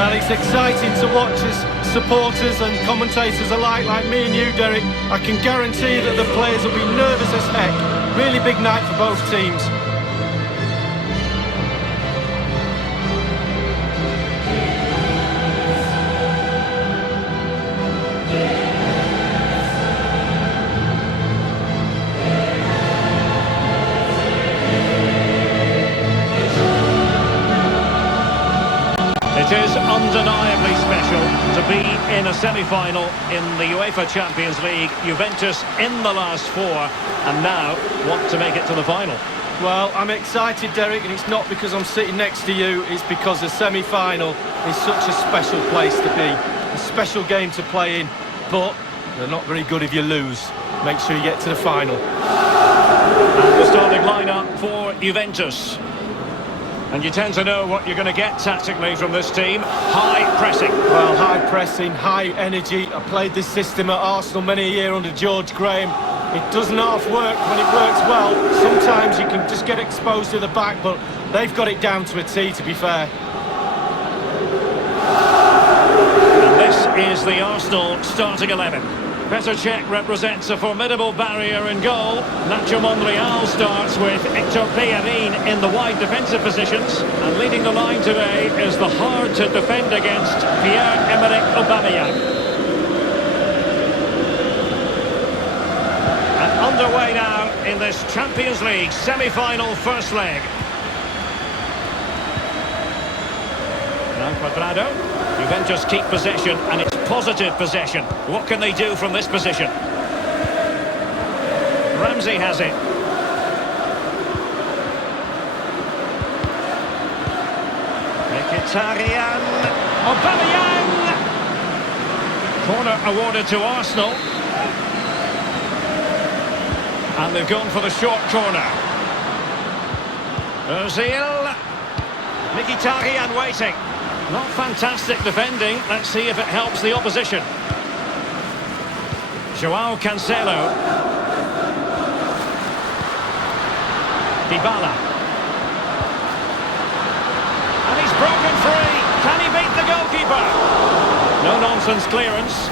Well, it's exciting to watch as supporters and commentators alike, like me and you, Derek. I can guarantee that the players will be nervous as heck. Really big night for both teams. It is undeniably special to be in a semi-final in the UEFA Champions League. Juventus in the last four and now want to make it to the final. Well, I'm excited, Derek, and it's not because I'm sitting next to you. It's because the semi-final is such a special place to be. A special game to play in, but they're not very good if you lose. Make sure you get to the final. And the starting lineup for Juventus. And you tend to know what you're going to get tactically from this team. High pressing. Well, high pressing, high energy. I played this system at Arsenal many a year under George Graham. It doesn't half work when it works well. Sometimes you can just get exposed to the back, but they've got it down to a T, to be fair. And this is the Arsenal starting 11. Petr Cech represents a formidable barrier in goal. Nacho Monreal starts with Hector Bellerin in the wide defensive positions. And leading the line today is the hard-to-defend against Pierre-Emerick Aubameyang. And underway now in this Champions League semi-final first leg. Now Cuadrado. Juventus keep possession, and it's positive possession. What can they do from this position? Ramsey has it. Mkhitaryan. Aubameyang. Corner awarded to Arsenal. And they've gone for the short corner. Ozil. Mkhitaryan waiting. Not fantastic defending. Let's see if it helps the opposition. Joao Cancelo. Dybala. And he's broken free. Can he beat the goalkeeper? No-nonsense clearance.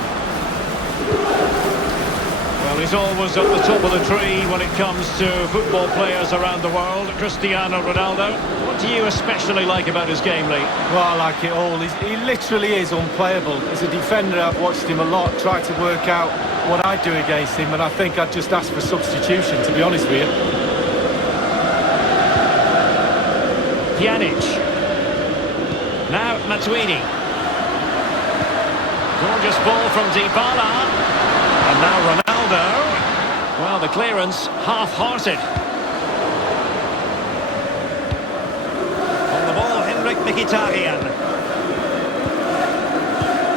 Well, he's always at the top of the tree when it comes to football players around the world. Cristiano Ronaldo. What do you especially like about his game, Lee? Well, I like it all. He literally is unplayable. As a defender, I've watched him a lot, tried to work out what I'd do against him, and I think I'd just ask for substitution, to be honest with you. Pjanic. Now Matuidi. Gorgeous ball from Dybala. And now Ronaldo. Well, the clearance half-hearted. On the ball, Mkhitaryan.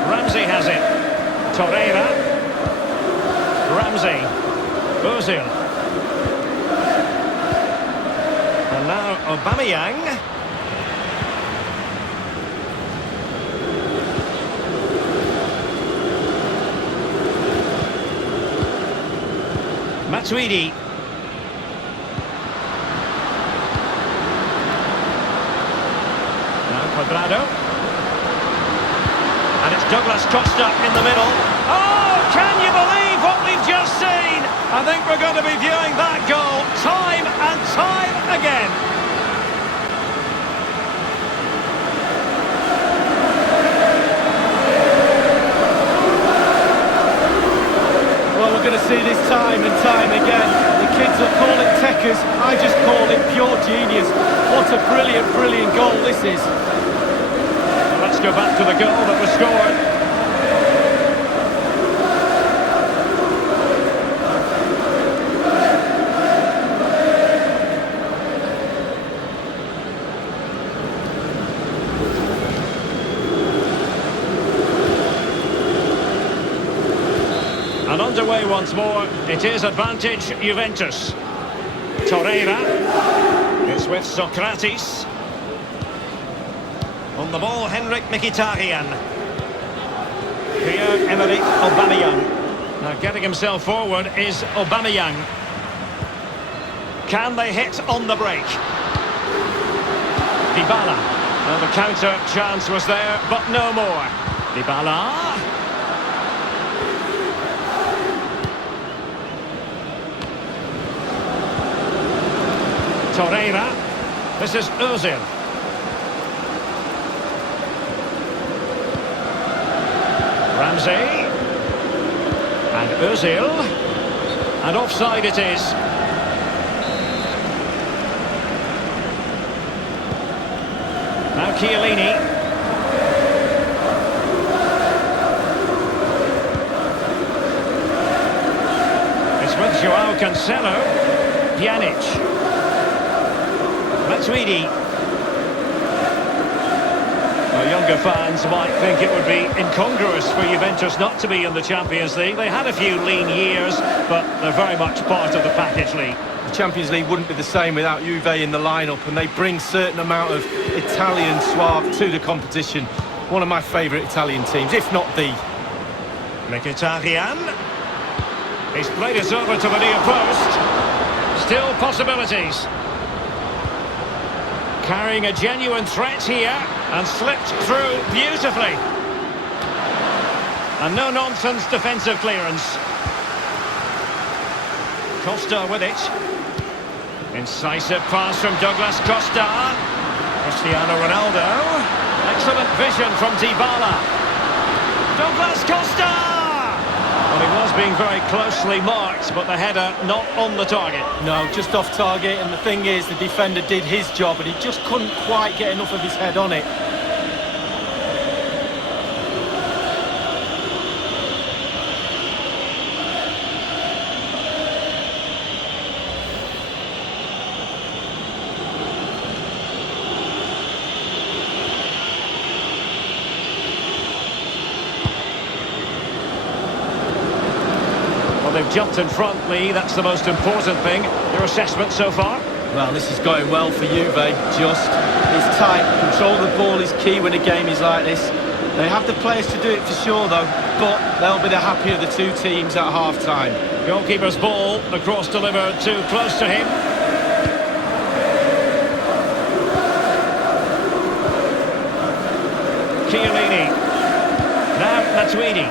Ramsey has it. Torreira. Ramsey. Ozil. And now Aubameyang. Matuidi. Now Cuadrado. And it's Douglas Costa in the middle. Oh, can you believe what we've just seen? I think we're going to be viewing that goal time and time again. Well, we're going to see this time and time again. The kids will call it techers. I just call it pure genius. What a brilliant, brilliant goal this is. Well, let's go back to the goal that was scored. And underway once more, it is advantage Juventus. Torreira, it's with Socrates. On the ball, Henrik Mkhitaryan. Pierre-Emerick Aubameyang. Now getting himself forward is Aubameyang. Can they hit on the break? Dybala. Well, the counter chance was there, but no more. Dybala. Torreira. This is Ozil. Ramsey. And Ozil. And offside it is. Now Chiellini. It's with Joao Cancelo. Pjanic. Matuidi. Well, younger fans might think it would be incongruous for Juventus not to be in the Champions League. They had a few lean years, but they're very much part of the package league. The Champions League wouldn't be the same without Juve in the lineup, and they bring certain amount of Italian suave to the competition. One of my favourite Italian teams, if not the. Mkhitaryan. He's played it over to the near post. Still possibilities. Carrying a genuine threat here and slipped through beautifully. And no-nonsense defensive clearance. Costa with it. Incisive pass from Douglas Costa. Cristiano Ronaldo. Excellent vision from Dybala. Douglas Costa! Well, he was being very closely marked, but the header not on the target. No, just off target, and the thing is, the defender did his job, and he just couldn't quite get enough of his head on it. They've jumped in front, Lee. That's the most important thing. Your assessment so far? Well, this is going well for Juve. It's tight. Control of the ball is key when a game is like this. They have the players to do it for sure, though. But they'll be the happier of the two teams at half-time. Goalkeeper's ball. The cross delivered too close to him. Chiellini. Now Matuidi.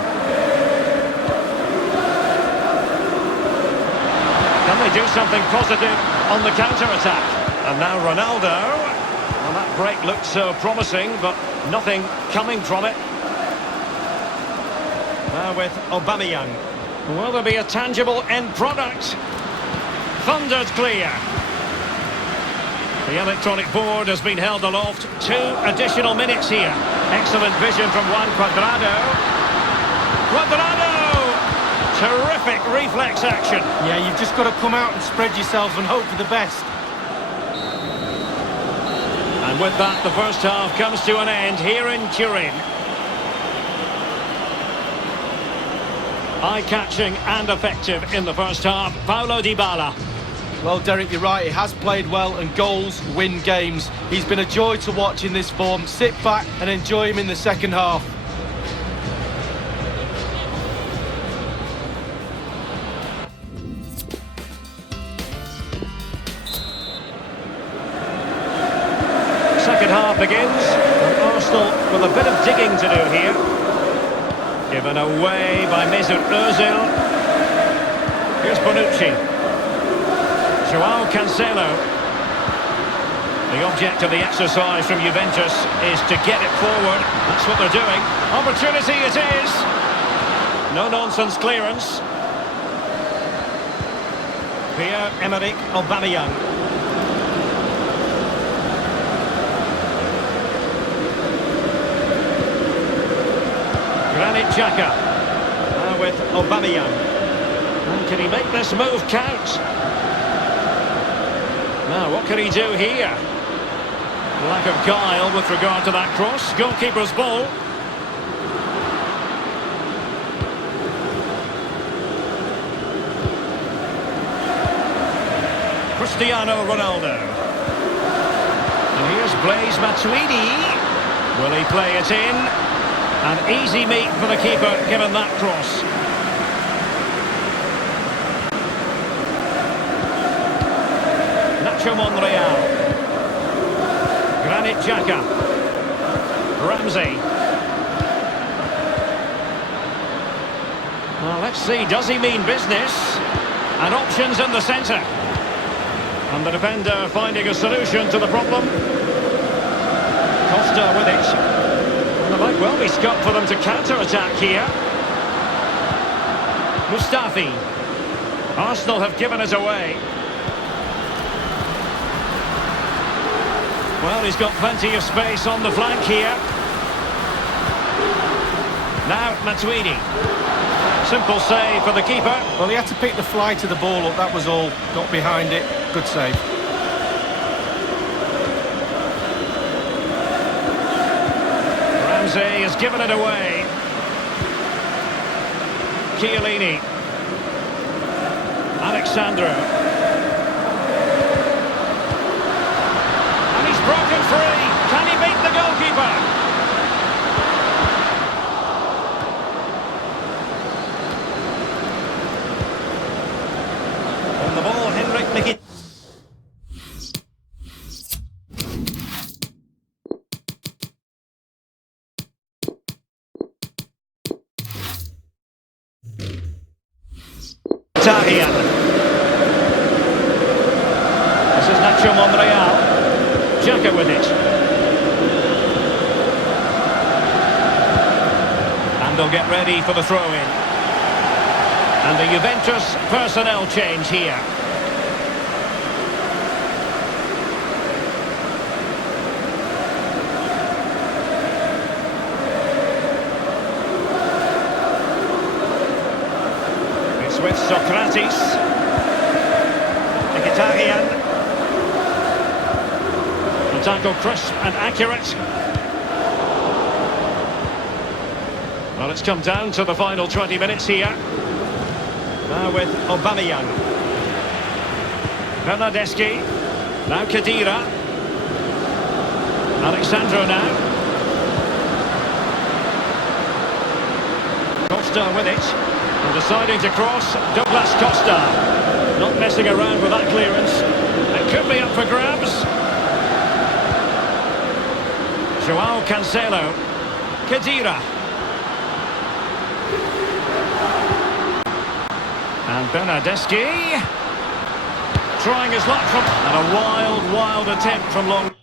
Can they do something positive on the counter-attack? And now Ronaldo. Well, that break looked so promising, but nothing coming from it. Now with Aubameyang. Will there be a tangible end product? Thundered clear. The electronic board has been held aloft. 2 additional minutes here. Excellent vision from Juan Cuadrado. Cuadrado! Terrific reflex action. Yeah, you've just got to come out and spread yourself and hope for the best. And with that, the first half comes to an end here in Turin. Eye-catching and effective in the first half. Paulo Dybala. Well, Derek, you're right. He has played well, and goals win games. He's been a joy to watch in this form. Sit back and enjoy him in the second half. Second half begins, and Arsenal with a bit of digging to do here. Given away by Mesut Ozil. Here's Bonucci. Joao Cancelo. The object of the exercise from Juventus is to get it forward. That's what they're doing. Opportunity it is. No-nonsense clearance. Pierre-Emerick Aubameyang. Granit Xhaka. Now with Aubameyang. And can he make this move count? Now, what can he do here? Lack of guile with regard to that cross. Goalkeeper's ball. Cristiano Ronaldo. And here's Blaise Matuidi. Will he play it in? An easy meet for the keeper, given that cross. Nacho Monreal. Granit Xhaka. Ramsey. Well, let's see, does he mean business? And options in the centre. And the defender finding a solution to the problem. Costa with it. And there might well be scope for them to counter-attack here. Mustafi. Arsenal have given it away. Well, he's got plenty of space on the flank here. Now Matuidi. Simple save for the keeper. Well, he had to pick the flight of the ball up, that was all. Got behind it. Good save. Ramsey has given it away. Chiellini. Alexandro. And he's broken free. Can he beat the goalkeeper? On the ball, Henrik Mkhitaryan. This is Nacho Monreal. Xhaka with it. And they'll get ready for the throw-in. And the Juventus personnel change here. With Socrates, Mkhitaryan, the tackle crisp and accurate. Well, it's come down to the final 20 minutes here. Now with Aubameyang, Bernardeschi, now Khedira, Alexandro now. Costa with it. And deciding to cross, Douglas Costa. Not messing around with that clearance. It could be up for grabs. Joao Cancelo. Khedira. And Bernardeschi. Trying his luck from... And a wild attempt from long...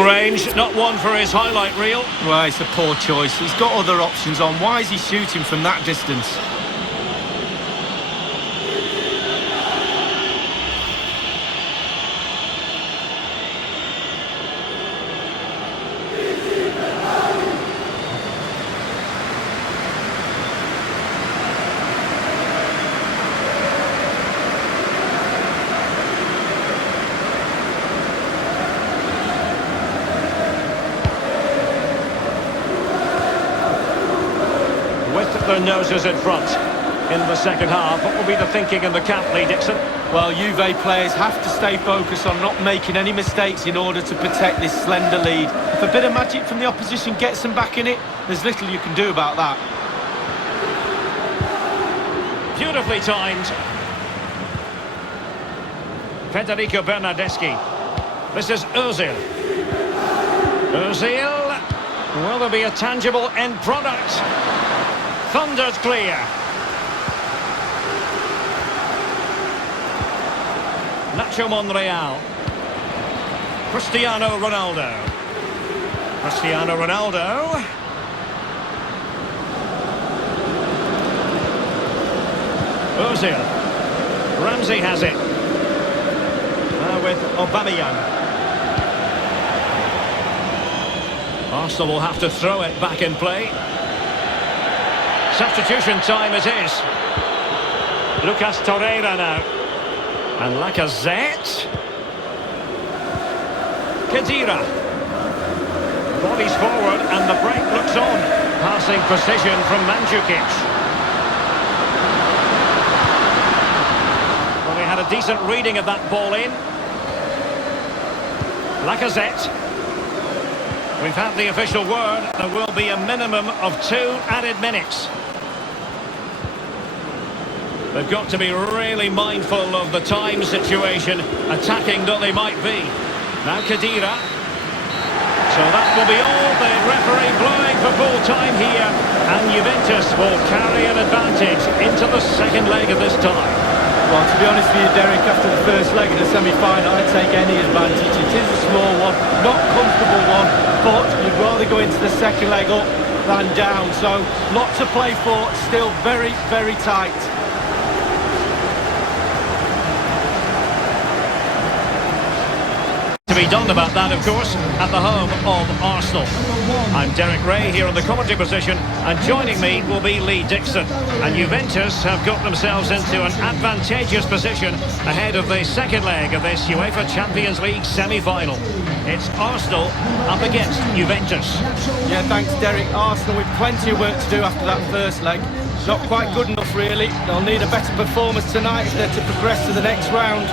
range, not one for his highlight reel. Well, it's a poor choice. He's got other options on. Why is he shooting from that distance? Their noses in front in the second half. What will be the thinking in the camp, Lee Dixon? Well, Juve players have to stay focused on not making any mistakes in order to protect this slender lead. If a bit of magic from the opposition gets them back in it, there's little you can do about that. Beautifully timed. Federico Bernardeschi. This is Ozil. Ozil. Will there be a tangible end product? Thundered clear. Nacho Monreal. Cristiano Ronaldo. Cristiano Ronaldo. Ozil. Ramsey has it. Now with Aubameyang. Arsenal will have to throw it back in play. Substitution time it is. Lucas Torreira now. And Lacazette. Khedira. Bodies forward and the break looks on. Passing precision from Mandzukic. Well, they had a decent reading of that ball in. Lacazette. We've had the official word. There will be a minimum of 2 added minutes. They've got to be really mindful of the time situation, attacking though they might be. Now Khedira. So that will be all. The referee blowing for full time here. And Juventus will carry an advantage into the second leg of this time. Well, to be honest with you, Derek, after the first leg of the semi-final, I'd take any advantage. It is a small one, not a comfortable one, but you'd rather go into the second leg up than down. So, lot to play for, still very, very tight. To be done about that, of course, at the home of Arsenal. I'm Derek Ray here in the commentary position, and joining me will be Lee Dixon. And Juventus have got themselves into an advantageous position ahead of the second leg of this UEFA Champions League Semi-Final. It's Arsenal up against Juventus. Yeah, thanks, Derek. Arsenal with plenty of work to do after that first leg. Not quite good enough, really. They'll need a better performance tonight if they're to progress to the next round.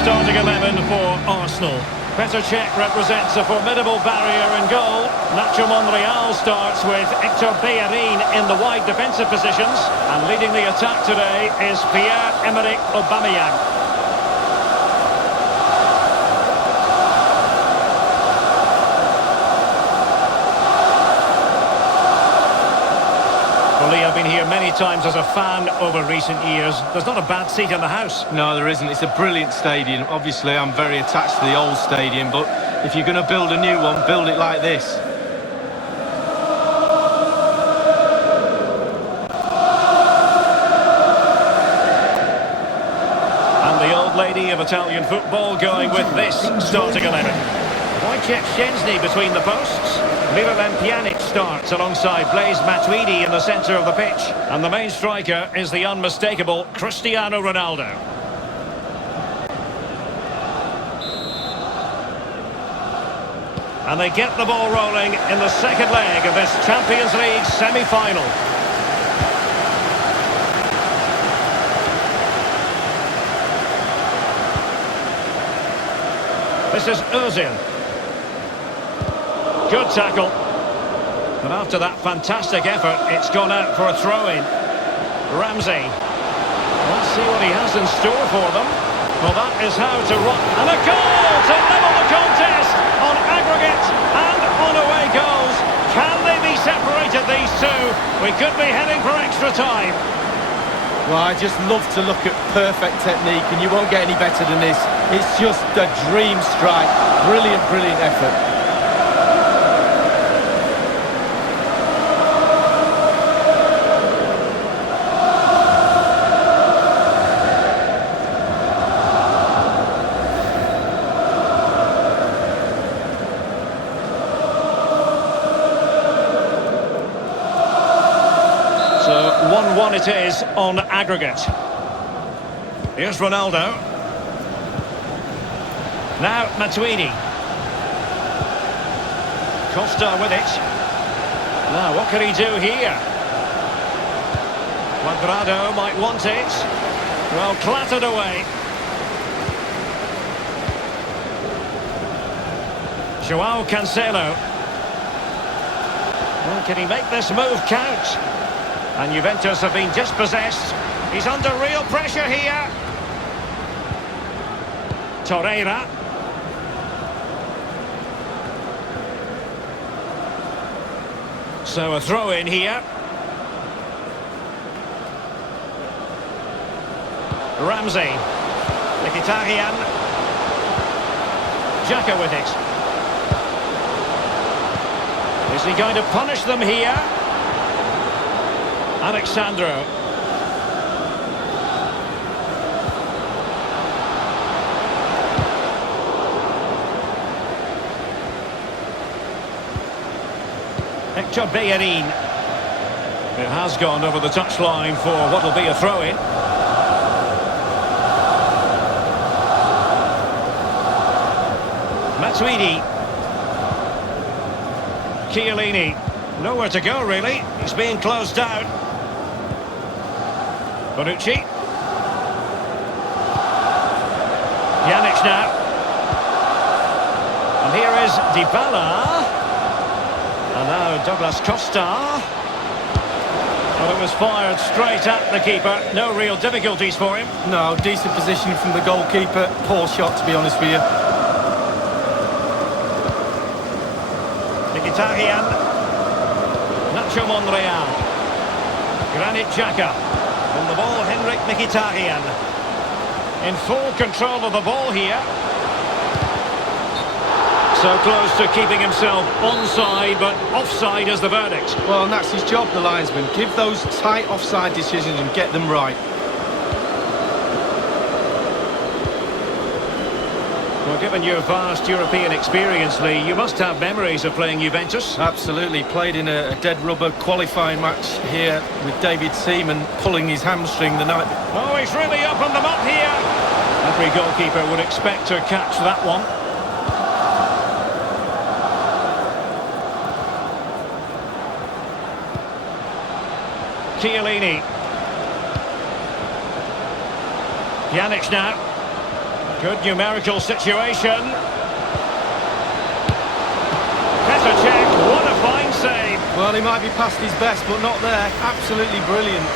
Starting 11 for Arsenal. Petr Cech represents a formidable barrier in goal. Nacho Monreal starts with Hector Bellerin in the wide defensive positions. And leading the attack today is Pierre-Emerick Aubameyang. I've been here many times as a fan over recent years. There's not a bad seat in the house. No, there isn't. It's a brilliant stadium. Obviously, I'm very attached to the old stadium, but if you're going to build a new one, build it like this. And the old lady of Italian football going with this starting 11. Wojciech Szczęsny between the posts. Miralem Pjanic starts alongside Blaise Matuidi in the centre of the pitch. And the main striker is the unmistakable Cristiano Ronaldo. And they get the ball rolling in the second leg of this Champions League semi-final. This is Ozil. Good tackle. But after that fantastic effort, it's gone out for a throw-in. Ramsey. Let's see what he has in store for them. Well, that is how to run. And a goal to level the contest on aggregate and on away goals. Can they be separated, these two? We could be heading for extra time. Well, I just love to look at perfect technique, and you won't get any better than this. It's just a dream strike. Brilliant, brilliant effort. So 1-1 it is on aggregate. Here's Ronaldo. Now Matuidi. Costa with it. Now what can he do here? Cuadrado might want it. Well, clattered away. Joao Cancelo. Well, can he make this move count? And Juventus have been dispossessed. He's under real pressure here. Torreira. So a throw in here. Ramsey. Mkhitaryan. Xhaka with it. Is he going to punish them here? Alexandro. Hector Bellerin. It has gone over the touchline for what will be a throw-in. Matuidi. Chiellini. Nowhere to go, really. He's being closed down. Bonucci. Pjanic now. And here is Dybala. And now Douglas Costa. Well, it was fired straight at the keeper. No real difficulties for him. No, decent positioning from the goalkeeper. Poor shot, to be honest with you. Mkhitaryan. Nacho Monreal. Granit Xhaka. On the ball, Henrik Mkhitaryan. In full control of the ball here. So close to keeping himself onside, but offside is the verdict. Well, and that's his job, the linesman. Give those tight offside decisions and get them right. Well, given your vast European experience, Lee, you must have memories of playing Juventus. Absolutely. Played in a dead rubber qualifying match here with David Seaman pulling his hamstring the night. Oh, he's really opened them up here. Every goalkeeper would expect to catch that one. Chiellini. Pjanic now. Good numerical situation. Petr Cech, what a fine save. Well, he might be past his best, but not there. Absolutely brilliant.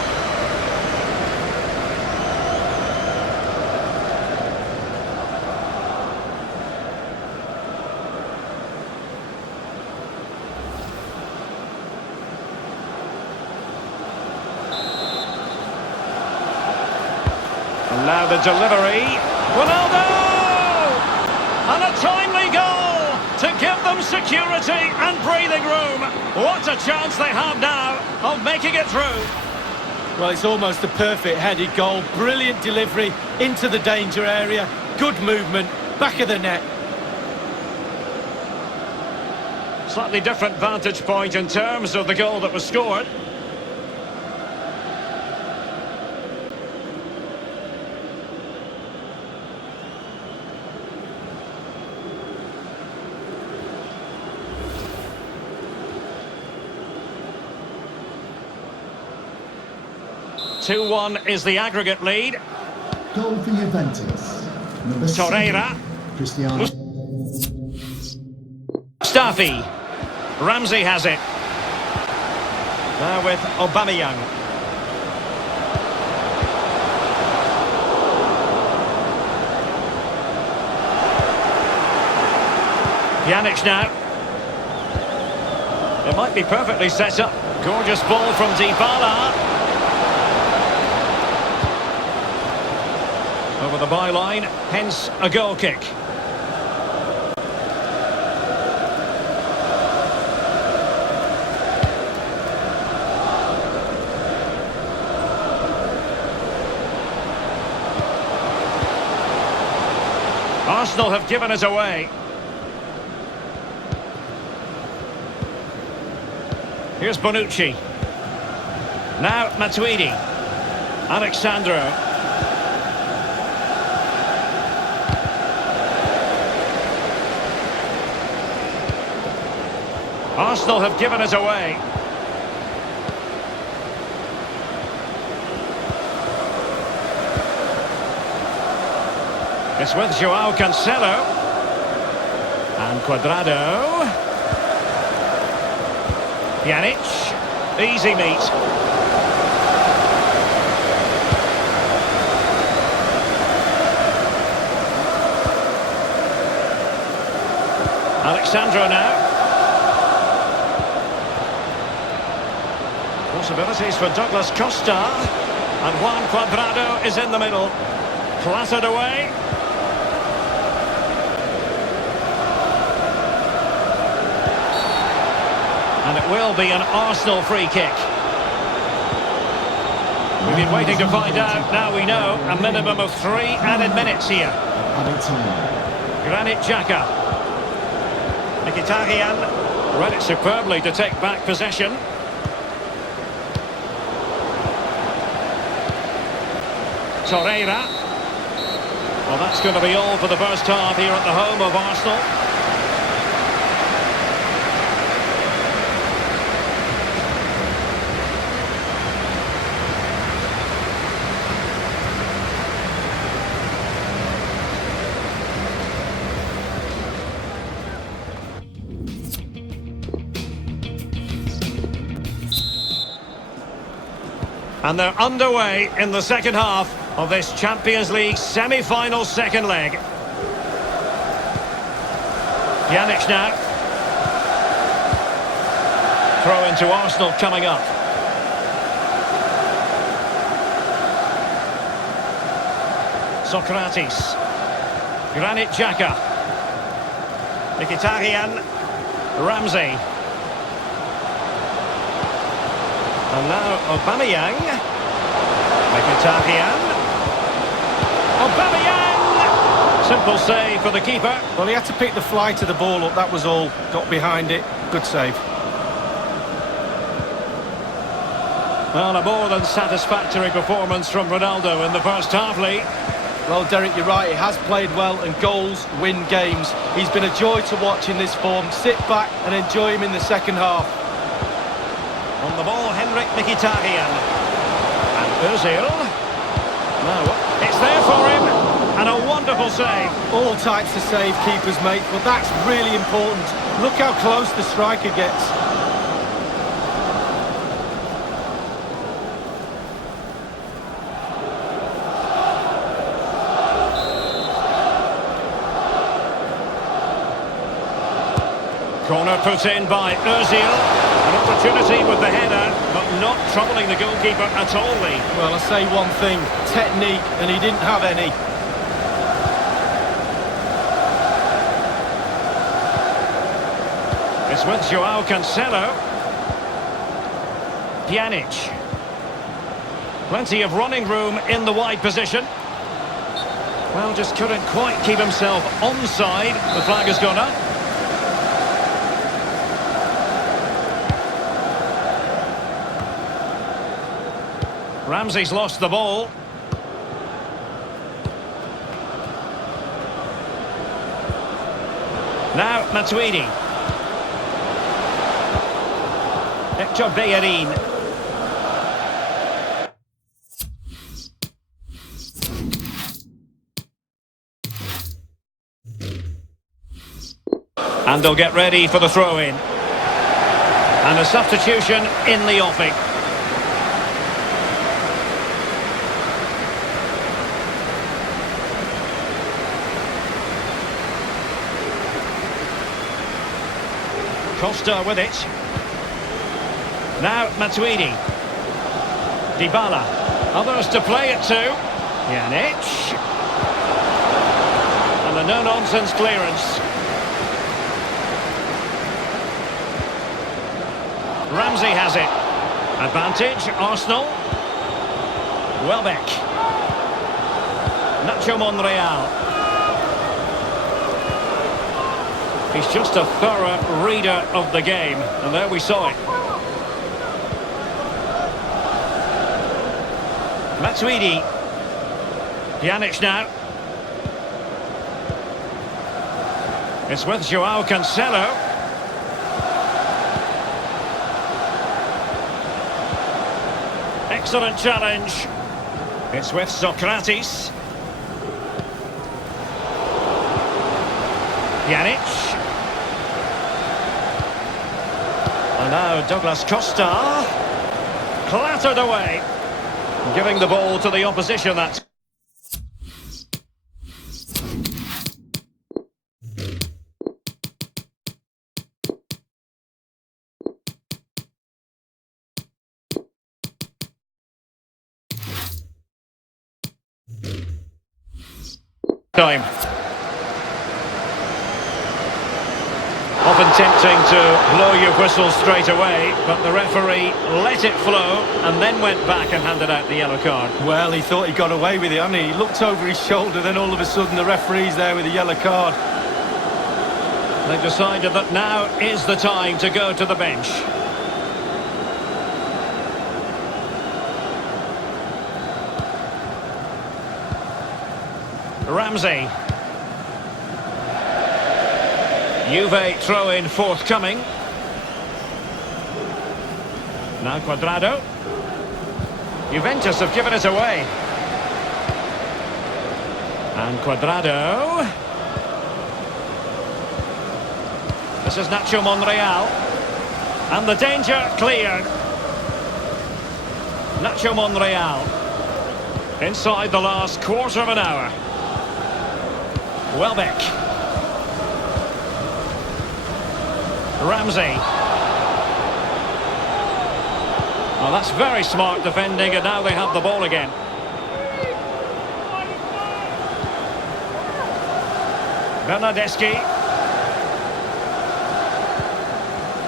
And now the delivery. Ronaldo! And a timely goal to give them security and breathing room. What a chance they have now of making it through. Well, it's almost a perfect headed goal. Brilliant delivery into the danger area. Good movement, back of the net. Slightly different vantage point in terms of the goal that was scored. Two-one is the aggregate lead. Goal for Juventus. Number Torreira. 7, Cristiano. Mustafi. Ramsey has it. Now with Aubameyang. Pjanic now. It might be perfectly set up. Gorgeous ball from Dybala. Over the byline, hence a goal kick. Arsenal have given it away. Here's Bonucci. Now Matuidi. Alexandro. Arsenal have given it away. It's with Joao Cancelo. And Cuadrado. Pjanic. Easy meet. Alexandro now. Possibilities for Douglas Costa. And Juan Cuadrado is in the middle. Clattered away. And it will be an Arsenal free kick. We've been waiting to find out. Now we know. A minimum of 3 added minutes here. Added time. Granit Xhaka. Mkhitaryan read it superbly to take back possession. Torreira. Well, that's going to be all for the first half here at the home of Arsenal. And they're underway in the second half of this Champions League Semi-Final second leg. Pjanic now. Throw into Arsenal coming up. Socrates. Granit Xhaka. Mkhitaryan. Ramsey. And now Aubameyang. Mkhitaryan. Aubameyang! Simple save for the keeper. Well, he had to pick the flight of the ball up, that was all. Got behind it. Good save. Well, a more than satisfactory performance from Ronaldo in the first half, Lee. Well, Derek, you're right. He has played well, and goals win games. He's been a joy to watch in this form. Sit back and enjoy him in the second half. On the ball, Henrik Mkhitaryan. And Ozil. No, it's there for him. And a wonderful save. All types of save keepers make, but that's really important. Look how close the striker gets. Corner put in by Ozil. An opportunity with the header, but not troubling the goalkeeper at all, Lee. Well, I say one thing, technique, and he didn't have any. It's with Joao Cancelo. Pjanic. Plenty of running room in the wide position. Well, just couldn't quite keep himself onside. The flag has gone up. Ramsey's lost the ball. Now Matuidi. Hector Bellerin. And they'll get ready for the throw-in. And a substitution in the offing. Costa with it. Now Matuidi. Dybala. Others to play it to. Pjanic. And a no-nonsense clearance. Ramsey has it. Advantage, Arsenal. Welbeck. Nacho Monreal. He's just a thorough reader of the game. And there we saw it. Matuidi. Pjanic now. It's with Joao Cancelo. Excellent challenge. It's with Socrates. Pjanic. And now Douglas Costa. Clattered away. Giving the ball to the opposition. That's time. Often tempting to blow your whistle straight away, but the referee let it flow and then went back and handed out the yellow card. Well, he thought he got away with it, hadn't he? He looked over his shoulder, then all of a sudden the referee's there with a yellow card. They've decided that now is the time to go to the bench. Ramsey. Juve throw-in forthcoming. Now Cuadrado. Juventus have given it away. And Cuadrado. This is Nacho Monreal. And the danger cleared. Nacho Monreal. Inside the last quarter of an hour. Welbeck. Ramsey. Well, that's very smart defending, and now they have the ball again. Bernardeschi.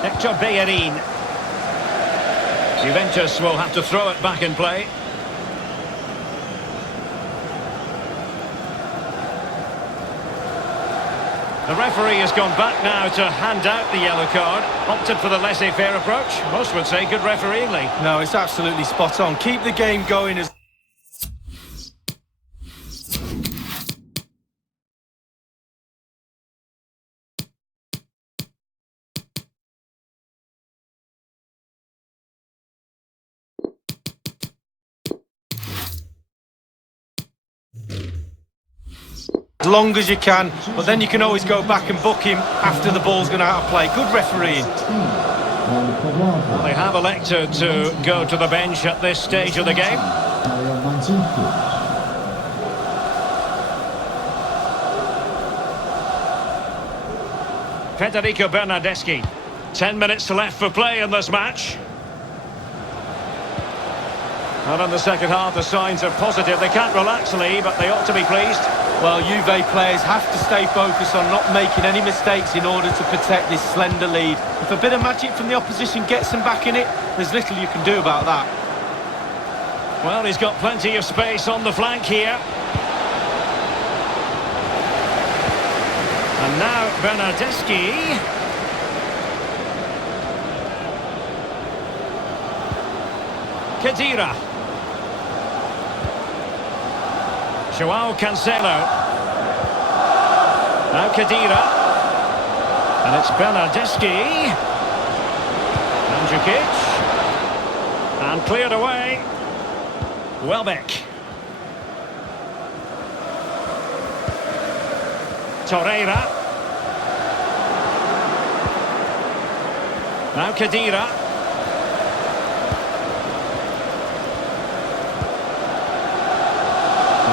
Hector Bellerin. Juventus will have to throw it back in play. The referee has gone back now to hand out the yellow card. Opted for the laissez-faire approach. Most would say good refereeing, Lee. No, it's absolutely spot on. Keep the game going as... long as you can, but then you can always go back and book him after the ball's gone out of play. Good refereeing. Well, they have elected to go to the bench at this stage of the game. Federico Bernardeschi. 10 minutes left for play in this match. And in the second half, the signs are positive. They can't relax, Lee, but they ought to be pleased. Well, Juve players have to stay focused on not making any mistakes in order to protect this slender lead. If a bit of magic from the opposition gets them back in it, there's little you can do about that. Well, he's got plenty of space on the flank here. And now Bernardeschi. Khedira. Joao Cancelo. Now Khedira. And it's Bernardeschi. Mandzukic. And cleared away. Welbeck. Torreira. Now Khedira.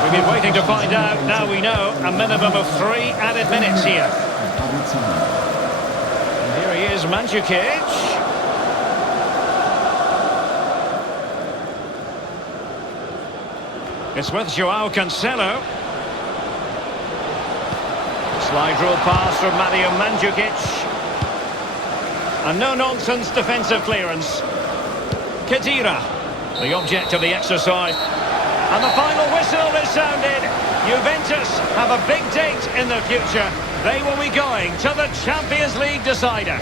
We've been waiting to find out. Now we know a minimum of 3 added minutes here. And here he is, Mandzukic. It's with Joao Cancelo. Slide rule pass from Mario Mandzukic. And no-nonsense defensive clearance. Khedira, the object of the exercise. And the final whistle is sounded. Juventus have a big date in the future. They will be going to the Champions League decider.